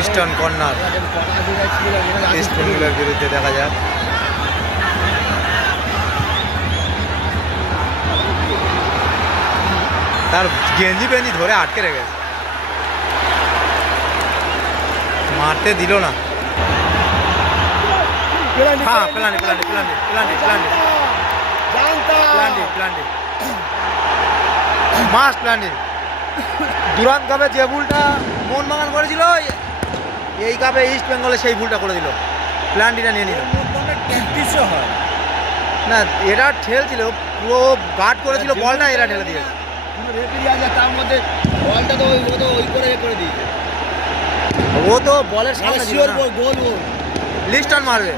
Liston corner east বেঙ্গলের বিরুদ্ধে দেখা যাক। তার গেঞ্জি পেঞ্জি ধরে আটকে রেখেছে, মারতে দিল না। হ্যাঁ, প্লান্টি প্লান্টি প্লান্টি প্লান্টি প্লান্টি প্লান্টি প্লান্টি মাস প্লান্টি। দুরান্ত কাপে যে ভুলটা মোহনবাগান করেছিল, এই কাপে ইস্ট বেঙ্গলে সেই ভুলটা করে দিল, প্লান্টিটা নিয়ে নিল। প্র্যাকটিসও হয় না, এটা ঠেলছিল, পুরো গার্ড করেছিল বলটা, এরা ঠেলে দিয়েছে। তার মধ্যে বলটা তো ওই করে দিয়েছে। ও তো বলের সামনে ছিল না। গোল লিস্টন মারবে।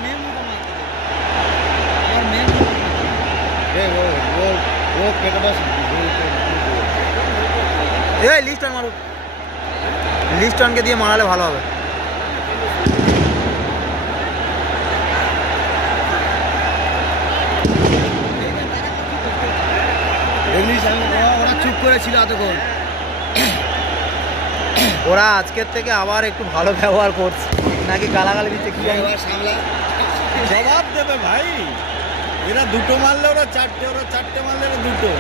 এই লিস্টন মারুক, লিস্টনকে দিয়ে মারালে ভালো হবে। ওরা চুপ করেছিল এতক্ষণ, ওরা আজকের থেকে আবার একটু ভালো ব্যবহার করছে, নাকি গালাগালি দিচ্ছে কি জানি। সামলা জবাব দেবে ভাই। এরা দুটো মারলে ওরা চারটে মারলে ওরা দুটো।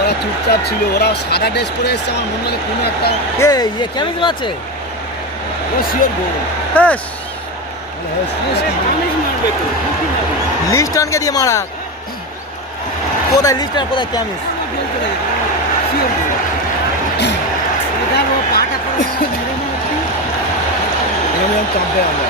ওরা চুপচাপ ছিল, ওরা সাদা ড্রেস পরে এসছে, আমার মনে হলো কোনো একটা কেমিস মারছে। ও শিওর গোল। লিস্টনকে দিয়ে মারা। কোথায় লিস্টন, কোথায় ক্যামিস? চাপবে আমরা